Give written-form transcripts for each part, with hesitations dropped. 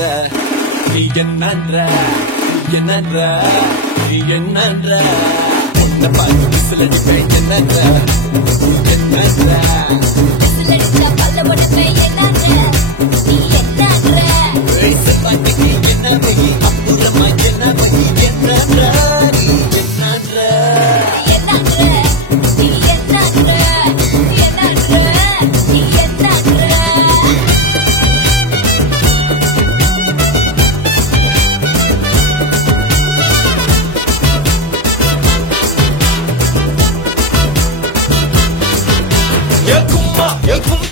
நீ என்னன்ற உன்னை பார்த்து விசிலடிப்பேன் என்னன்ற விசிலடிச்சா பல்ல உடைப்பேன் என்னன்ற நீ என்னன்ற பாட்டுக்கு என்ன வகி அப்புறமா என்ன வகி என்னன்ற நீ என்னன்ற நீ என்னன்ற நீ என்னன்ற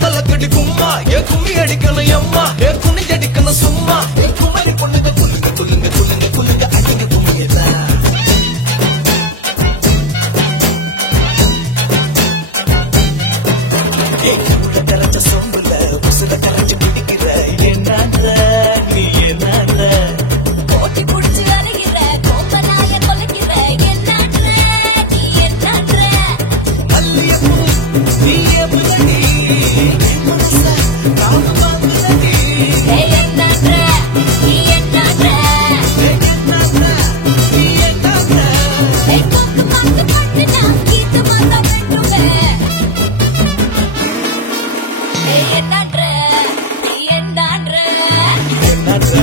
தலக்கடி கும்மா கும்மி அடிக்கணும் அம்மா குனி அடிக்கணும் சும்மா குமரி பொண்ணுங்க குல்லுங்க குல்லுங்க குல்லுங்க குல்லுங்க அடிங்க கும்மியதான் கரைச்ச சொம்புல உசுல கரைச்சு பிடிக்கிற என்னன்ற நீ என்னன்ற போட்டி புடிச்சு அலைகிற கோம்பனாய கொலைக்கிற என்னன்ற நீ என்னன்ற அல்லியப்பூ நீ எப்படி மனச நாம வாங்குறடி என்னன்ற நீ என்னன்ற நீ என்னன்ற கொக்கு மாத்து பட்டுனா கீத்து மாத்த வெட்டுவே என்னன்ற நீ என்னன்ற நீ என்னன்ற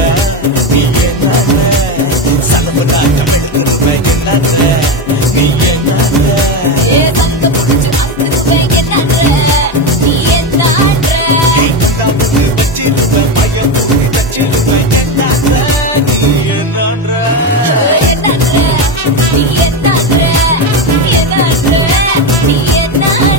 சலபடா தமிழ்ல என்னன்ற நீ என்னன்ற சங்க புடிச்சு அழுத்துவே என்னன்ற நீ என்னன்ற தாமத்து வச்சிருப்ப மயம் போட்டு வச்சிருப்ப என்னன்ற நீ என்னன்ற என்னன்ற நீ என்னன்ற நீ என்னன்ற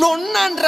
நொன்னான்ற